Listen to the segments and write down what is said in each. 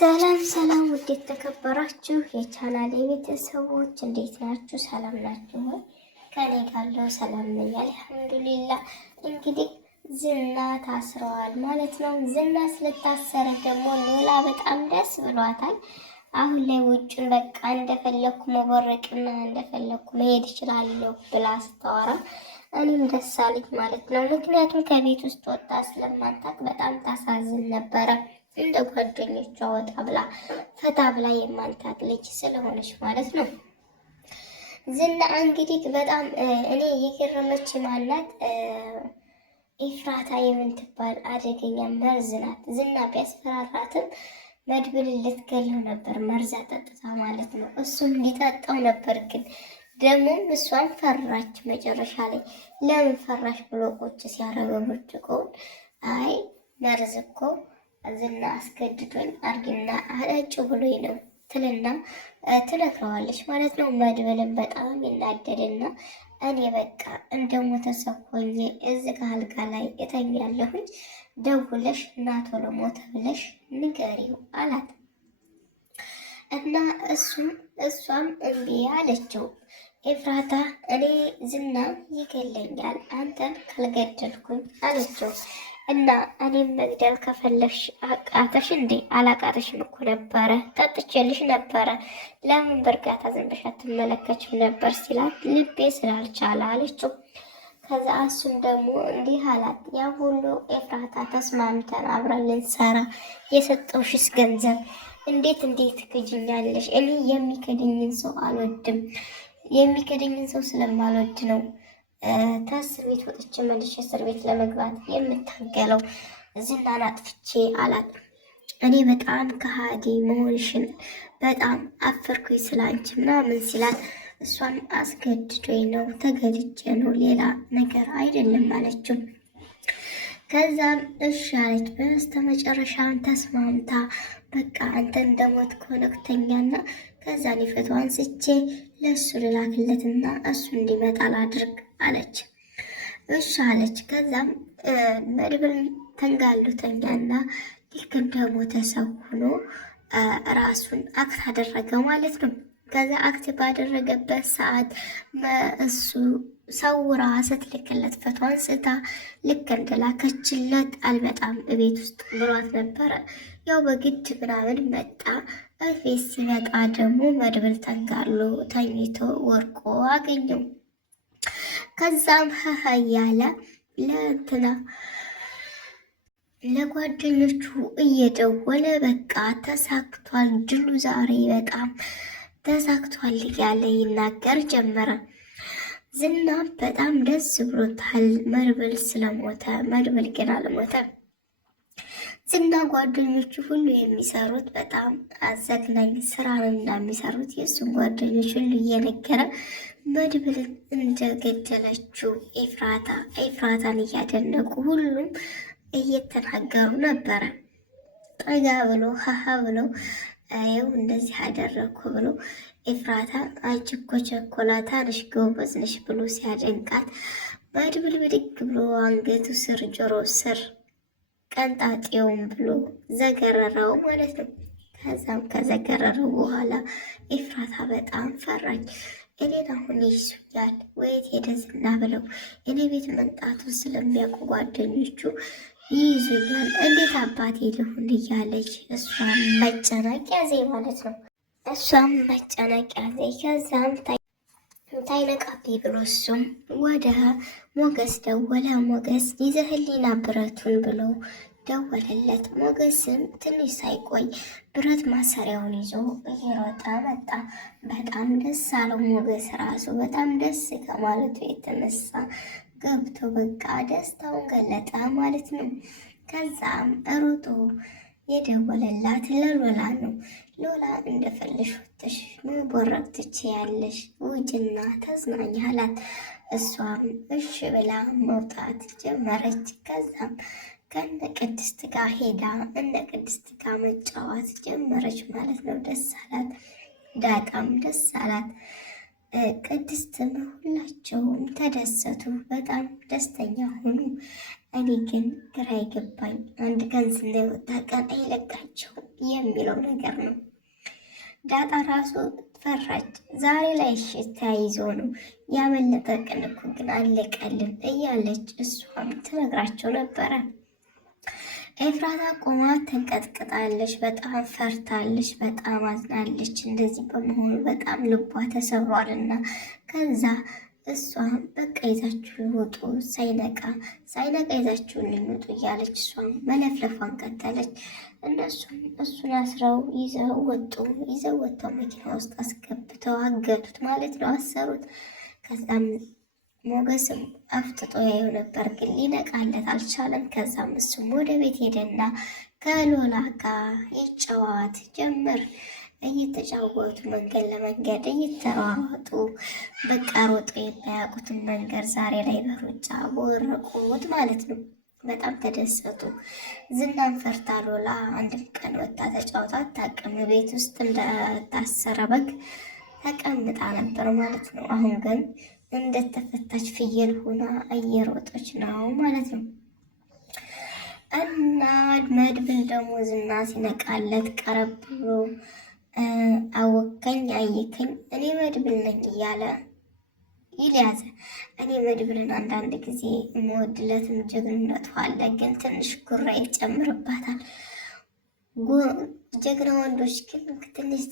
ሰላም ሰላም ውድ የተከበራችሁ የቻናሌ ቤተሰቦች እንዴት ናችሁ? ሰላም ናችሁ ወይ? ከኔ ጋር ሰላም ነኝ አልሐምዱሊላህ። እንግዲህ ዝና ታስረዋል ማለት ነው። ዝና ስለታሰረ ደግሞ ሎላ በጣም ደስ ብሏታል። አሁን ላይ ውጭን በቃ እንደፈለኩ መቦረቅና እንደፈለኩ መሄድ እችላለሁ ብላ ስታወራ እኔም ደስ አለኝ ማለት ነው። ምክንያቱም ከቤት ውስጥ ወጣ ስለማታውቅ በጣም ታሳዝን ነበረ። እንደ ጓደኞቿ ወጣ ብላ ፈታ ብላ የማንታቅ ልጅ ስለሆነች ማለት ነው። ዝና እንግዲህ በጣም እኔ የገረመች ማናት ኤፍራታ የምትባል አደገኛ መርዝ ናት። ዝና ቢያስፈራራትም መድብል ልትገለው ነበር መርዛ ጠጥታ ማለት ነው። እሱም ሊጠጣው ነበር ግን ደግሞም እሷን ፈራች። መጨረሻ ላይ ለምን ፈራሽ ብሎ ቁጭ ሲያረገው ብርጭቆውን አይ መርዝ እኮ ዝና አስገድዶኝ አርጊና አላጭ ብሎኝ ነው ትልና ትነግረዋለች ማለት ነው። መድብልን በጣም ይናደድና እኔ በቃ እንደሞተ ሰው ሆኜ እዚህ አልጋ ላይ እተኛለሁኝ፣ ደውለሽ እናቶ ለሞተ ብለሽ ንገሪው አላት እና እሷም እምቢ አለችው። ኤፍራታ እኔ ዝና ይገለኛል አንተን ካልገደልኩኝ አለችው። እና እኔም መግደል ከፈለሽ አቃተሽ እንዴ? አላቃተሽም እኮ ነበረ፣ ጠጥቼልሽ ነበረ። ለምን በእርጋታ ዘንበሽ አትመለከችም ነበር ሲላት ልቤ ስላልቻለ አለችው። ከዛ እሱም ደግሞ እንዲህ አላት፣ ያ ሁሉ ኤፍራታ ተስማምተን አብረን ልንሰራ የሰጠውሽስ ገንዘብ እንዴት ትክጅኛለሽ? እኔ የሚከድኝን ሰው አልወድም። የሚከድኝን ሰው ስለማልወድ ነው ከእስር ቤት ወጥቼ መልሼ እስር ቤት ለመግባት የምታገለው። ዝናን አጥፍቼ አላት። እኔ በጣም ከሃዲ መሆንሽን በጣም አፈርኩኝ ስላንቺ ምናምን ሲላት እሷን አስገድዶኝ ነው ተገድጄ ነው ሌላ ነገር አይደለም አለችው። ከዛም እሺ አለች። በስተመጨረሻም ተስማምታ በቃ አንተ እንደሞት ከሆነክተኛና ከዛ ሊፈቱ አንስቼ ለእሱ ልላክለትና እሱ እንዲመጣ ላድርግ አለች። እሺ አለች። ከዛም መድብል ተንጋሉተኛና ልክ እንደሞተ ሰው ሆኖ ራሱን አክት አደረገ ማለት ነው። ከዛ አክት ባደረገበት ሰዓት እሱ ሰውራ ስትልክለት ፈቷን ስታ ልክ እንደላከችለት አልመጣም እቤት ውስጥ ብሏት ነበረ። ያው በግድ ምናምን መጣ። እቤት ሲመጣ ደግሞ መድብል ተንጋሎ ተኝቶ ወርቆ አገኘው። ከዛም ሀሀ እያለ ለጓደኞቹ እየደወለ በቃ ተሳክቷል፣ ድሉ ዛሬ በጣም ተሳክቷል እያለ ይናገር ጀመረ። ዝና በጣም ደስ ብሎታል መድብል ስለሞተ። መድብል ግን አልሞተም። ዝና ጓደኞቹ ሁሉ የሚሰሩት በጣም አዘግናኝ ስራ ነው እንደሚሰሩት የእሱን ጓደኞች ሁሉ እየነገረ መድብልን እንደገደለችው ኤፍራታን እያደነቁ ሁሉም እየተናገሩ ነበረ። ጠጋ ብሎ ሀሀ ብሎ ይኸው እንደዚህ አደረግኩ ብሎ ኤፍራታ አንቺ እኮ ቸኮላታ ነሽ ጎበዝ ነሽ ብሎ ሲያደንቃት መድብል ብድግ ብሎ አንገቱ ስር ጆሮ ስር ቀንጣጤውን ብሎ ዘገረረው ማለት ነው። ከዛም ከዘገረረው በኋላ ኤፍራታ በጣም ፈራኝ። እኔን አሁን ይሱኛል ወይት ሄደ ዝና ብለው እኔ ቤት መምጣቱን ስለሚያውቁ ጓደኞቹ ይይዙኛል፣ እንዴት አባቴ ልሁን እያለች እሷም መጨነቅ ያዘ ማለት ነው። እሷም መጨነቅ ያዘ። ከዛም ታይነቃቢ ብሎ እሱም ወደ ሞገስ ደወለ። ሞገስ ይዘህሊና ብረቱን ብሎ ደወለለት። ሞገስም ትንሽ ሳይቆይ ብረት ማሰሪያውን ይዞ እየሮጠ መጣ። በጣም ደስ አለው። ሞገስ ራሱ በጣም ደስ ከማለቱ የተነሳ ገብቶ በቃ ደስታውን ገለጠ ማለት ነው። ከዛም ሮጦ የደወለላት ለሎላ ነው። ሎላ እንደፈለሽ ወጥተሽ መቦረቅ ትችያለሽ፣ ውጭና ተዝናኝ አላት። እሷም እሺ ብላ መውጣት ጀመረች። ከዛም ከእነ ቅድስት ጋር ሄዳ እነ ቅድስት ጋር መጫወት ጀመረች ማለት ነው። ደስ አላት። ዳጣም ደስ አላት። ቅድስትም ሁላቸውም ተደሰቱ፣ በጣም ደስተኛ ሆኑ። እኔ ግን ግራ የገባኝ አንድ ቀን ስናይወጣ ቀን አይለቃቸውም የሚለው ነገር ነው። ዳጣ ራሱ ፈራች። ዛሬ ላይ እሺ ተያይዞ ነው ያመለጠ ቀን እኮ ግን አለቀልን እያለች እሷም ትነግራቸው ነበረ። ኤፍራታ ቆማ ተንቀጥቅጣለች። በጣም ፈርታለች። በጣም አዝናለች። እንደዚህ በመሆኑ በጣም ልቧ ተሰብሯልና ከዛ እሷ በቃ ይዛችሁ ውጡ፣ ሳይነቃ ይዛችሁ ልንውጡ እያለች እሷ መለፍለፏን ቀጠለች። እነሱም እሱን አስረው ይዘው ወጥተው መኪና ውስጥ አስገብተው አገቱት ማለት ነው፣ አሰሩት። ከዛም ሞገስም አፍጥጦ ያየው ነበር፣ ግን ሊነቃለት አልቻለም። ከዛም እሱም ወደ ቤት ሄደና ከሎላ ጋር ይጫወት ጀመር። እየተጫወቱ መንገድ ለመንገድ እየተሯሯጡ በቃ ሮጦ የማያውቁትን መንገድ ዛሬ ላይ በሩጫ በወረቁት ማለት ነው። በጣም ተደሰቱ። ዝናን ፈርታ ሎላ አንድም ቀን ወጣ ተጫውታ አታውቅም። ቤት ውስጥ እንደታሰረ በግ ተቀምጣ ነበር ማለት ነው። አሁን ግን እንደተፈታች ፍየል ሆና እየሮጠች ነው ማለት ነው። እና መድብል ደግሞ ዝና ሲነቃለት ቀረብ ብሎ አወከኝ አየከኝ እኔ መድብል ነኝ እያለ ይልያዘ። እኔ መድብልን አንዳንድ ጊዜ የምወድለትም ጀግንነቱ አለ፣ ግን ትንሽ ጉራ ይጨምርባታል። ጀግና ወንዶች ግን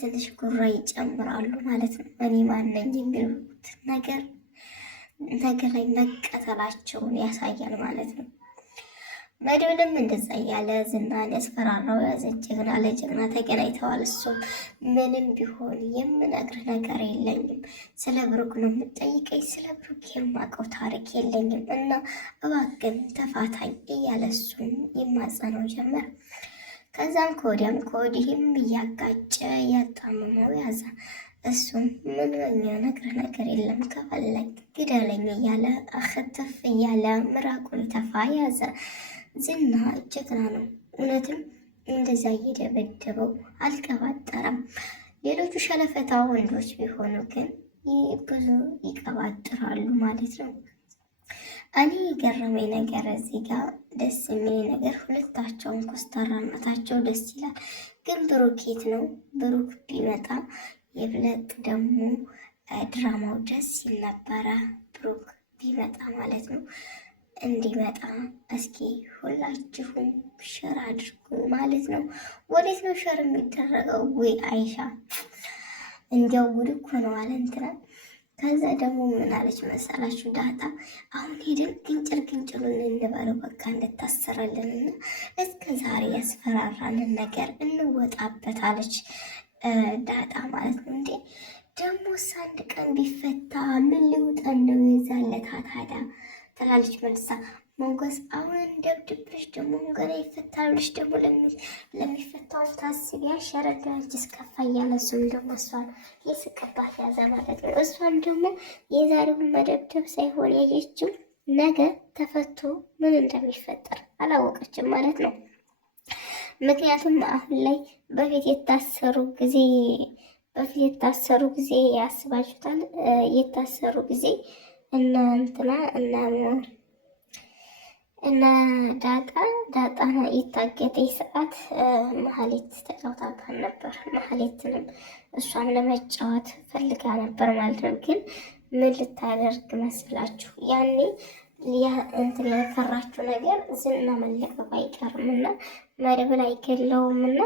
ትንሽ ጉራ ይጨምራሉ ማለት ነው። እኔ ማነኝ የሚሉት ነገር ላይ መቀጠላቸውን ያሳያል ማለት ነው። መድብልም እንደዛ እያለ ዝናን ያስፈራራው ያዘ። ጀግና ለጀግና ተገናኝተዋል። እሱም ምንም ቢሆን የምነግርህ ነገር የለኝም፣ ስለ ብሩክ ነው የምጠይቀኝ፣ ስለ ብሩክ የማውቀው ታሪክ የለኝም እና እባክህን ተፋታኝ እያለ እሱን ይማጸነው ጀመር። ከዛም ከወዲያም ከወዲህም እያጋጨ እያጣመመው ያዘ። እሱም ምንም የነግርህ ነገር የለም፣ ከፈለግ ግደለኝ እያለ አክትፍ እያለ ምራቁን ተፋ ያዘ። ዝና ጀግና ነው። እውነትም እንደዛ እየደበደበው አልቀባጠረም። ሌሎቹ ሸለፈታ ወንዶች ቢሆኑ ግን ብዙ ይቀባጥራሉ ማለት ነው። እኔ የገረመኝ ነገር እዚህ ጋር ደስ የሚል ነገር ሁለታቸውን ኮስታራነታቸው ደስ ይላል። ግን ብሩክ የት ነው? ብሩክ ቢመጣ የብለጥ ደግሞ ድራማው ደስ ይል ነበረ። ብሩክ ቢመጣ ማለት ነው። እንዲመጣ እስኪ ሁላችሁም ሸር አድርጉ ማለት ነው። ወዴት ነው ሸር የሚደረገው? ወይ አይሻ እንዲያው ጉድ እኮ ነው አለ እንትና። ከዛ ደግሞ ምን አለች መሰላችሁ ዳጣ፣ አሁን ሄደን ግንጭሉን እንበለው በቃ እንድታሰራልንና እስከ ዛሬ ያስፈራራንን ነገር እንወጣበት አለች ዳጣ ማለት ነው። እንዴ ደግሞስ አንድ ቀን ቢፈታ ምን ሊውጠን ነው የዛለታ ታዲያ ትላለች መልሳ። ሞገስ አሁን ደብድብሽ ደግሞ ገና ይፈታልሽ ደግሞ ለሚፈታው ታስቢ ያሸረዳች እስከፋ እያለ እሱም ደግሞ እሷን የስቅባት ያዘ ማለት ነው። እሷም ደግሞ የዛሬውን መደብደብ ሳይሆን ያየችው ነገ ተፈቶ ምን እንደሚፈጠር አላወቀችም ማለት ነው። ምክንያቱም አሁን ላይ በፊት የታሰሩ ጊዜ ያስባችሁታል። የታሰሩ ጊዜ እና ዳጣ የታገተ ሰዓት መሀሌት ተጫውታባን ነበር። መሀሌትንም እሷም ለመጫወት ፈልጋ ነበር ማለት ነው። ግን ምን ልታደርግ መስላችሁ? ያኔ የፈራችሁ ነገር ዝና መለቀቁ አይቀርም እና መድብል አይገለውም እና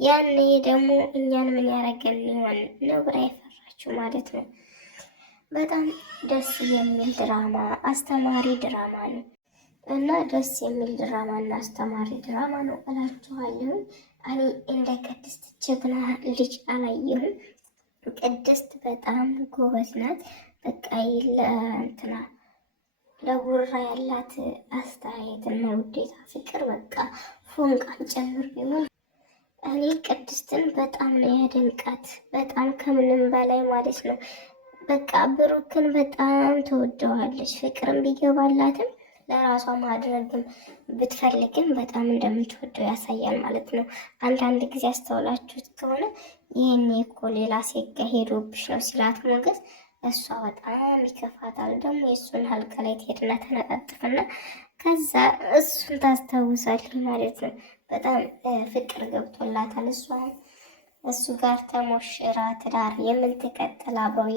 ያኔ ደግሞ እኛን ምን ያደረገን ሊሆን ነው ብላ የፈራችሁ ማለት ነው። በጣም ደስ የሚል ድራማ አስተማሪ ድራማ ነው እና ደስ የሚል ድራማ እና አስተማሪ ድራማ ነው እላችኋለሁ። እኔ እንደ ቅድስት ጀግና ልጅ አላየሁም። ቅድስት በጣም ጎበዝ ናት። በቃ ለጉራ ያላት አስተያየትና ውዴታ ፍቅር በቃ ፎንቃን ጨምር ቢሆን እኔ ቅድስትን በጣም ነው ያደንቃት። በጣም ከምንም በላይ ማለት ነው። በቃ ብሩክን በጣም ተወደዋለች። ፍቅርም ቢገባላትም ለራሷ ማድረግም ብትፈልግም በጣም እንደምትወደው ያሳያል ማለት ነው። አንዳንድ ጊዜ አስተውላችሁት ከሆነ ይህኔ እኮ ሌላ ሴት ጋ ሄዶብሽ ነው ሲላት ሞገስ እሷ በጣም ይከፋታል። ደግሞ የእሱን አልጋ ላይ ትሄድና ተነጣጥፍና ከዛ እሱን ታስታውሳለች ማለት ነው። በጣም ፍቅር ገብቶላታል። እሷ እሱ ጋር ተሞሽራ ትዳር የምትቀጥል አብረው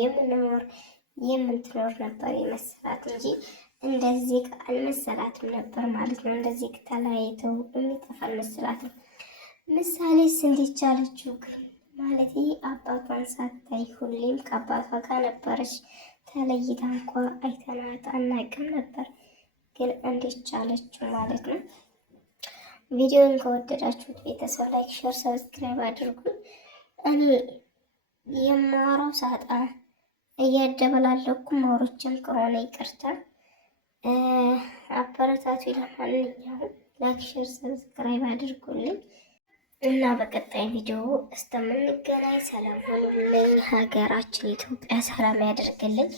የምትኖር ነበር የመሰላት እንጂ እንደዚህ አልመሰላትም ነበር ማለት ነው። እንደዚህ ተለያይተው የሚጠፋ አልመሰላትም። ምሳሌስ እንዴት ቻለችው ግን? ማለት አባቷን ሳታይ ሁሌም ከአባቷ ጋር ነበረች። ተለይታ እንኳ አይተናት አናቅም ነበር። ግን እንዴት ቻለችው ማለት ነው። ቪዲዮን ከወደዳችሁት ቤተሰብ ላይክ፣ ሼር፣ ሰብስክራይብ አድርጉኝ። እኔ የማወራው ሳጣ እያደበላለኩ ማውሮችም ከሆነ ይቅርታ አበረታቱ። ለማንኛውም ላይክ፣ ሼር፣ ሰብስክራይብ አድርጉልኝ እና በቀጣይ ቪዲዮ እስከምንገናኝ ሰላም ሁኑልኝ። ሀገራችን ኢትዮጵያ ሰላም ያደርግልኝ።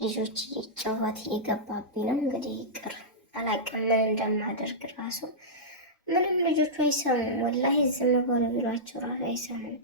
ልጆች እየጨዋት እየገባብኝ ነው። እንግዲህ ይቅር አላቅም ምን እንደማደርግ ራሱ ምንም ልጆቹ አይሰሙም። ወላሂ ዝም በሉ ቢሏቸው ራሱ አይሰሙም።